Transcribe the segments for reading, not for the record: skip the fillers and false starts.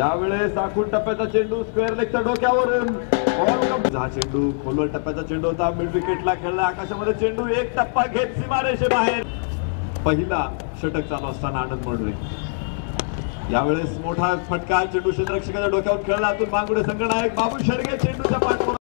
यावेळेस आखून टप्प्याचा चेंडू स्क्वेअर लेगच्या डोक्यावरून हा चेंडू खोलवर टप्प्याचा चेंडू होता, मिड विकेटला खेळला, आकाशामध्ये चेंडू एक टप्पा घेत सीमारेषेबाहेर. पहिला षटक चालू असताना आनंद मोडवे. यावेळेस मोठा फटका, चेंडू क्षेत्ररक्षकाच्या डोक्यावर खेळला, आतून मांगुडे संघनायक बाबू शेडगे चेंडूच्या पाठपोरात.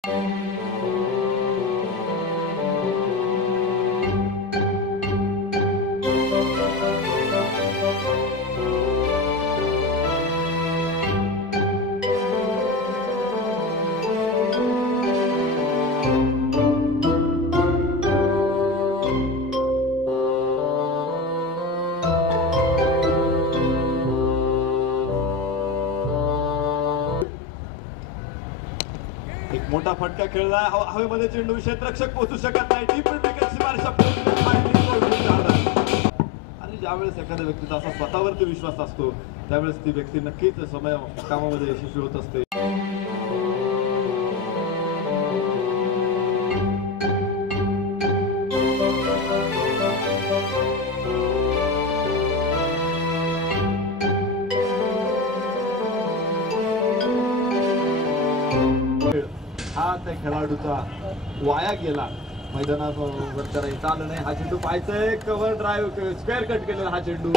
एक मोठा फटका खेळला, हवेमध्ये चेंडू क्षेत्ररक्षक पोहोचू शकत नाही. डीप विकेट सीमारेषा आणि ज्यावेळेस एखाद्या व्यक्तीचा असा स्वतःवरती विश्वास असतो त्यावेळेस ती व्यक्ती नक्कीच समय कामामध्ये यशस्वी होत असते. हा त्या खेळाडूचा वाया गेला, मैदानावर आलं नाही. हा चेंडू पाहायचंय, कव्हर ड्राईव्ह स्क्वेअर कट केलेला हा चेंडू.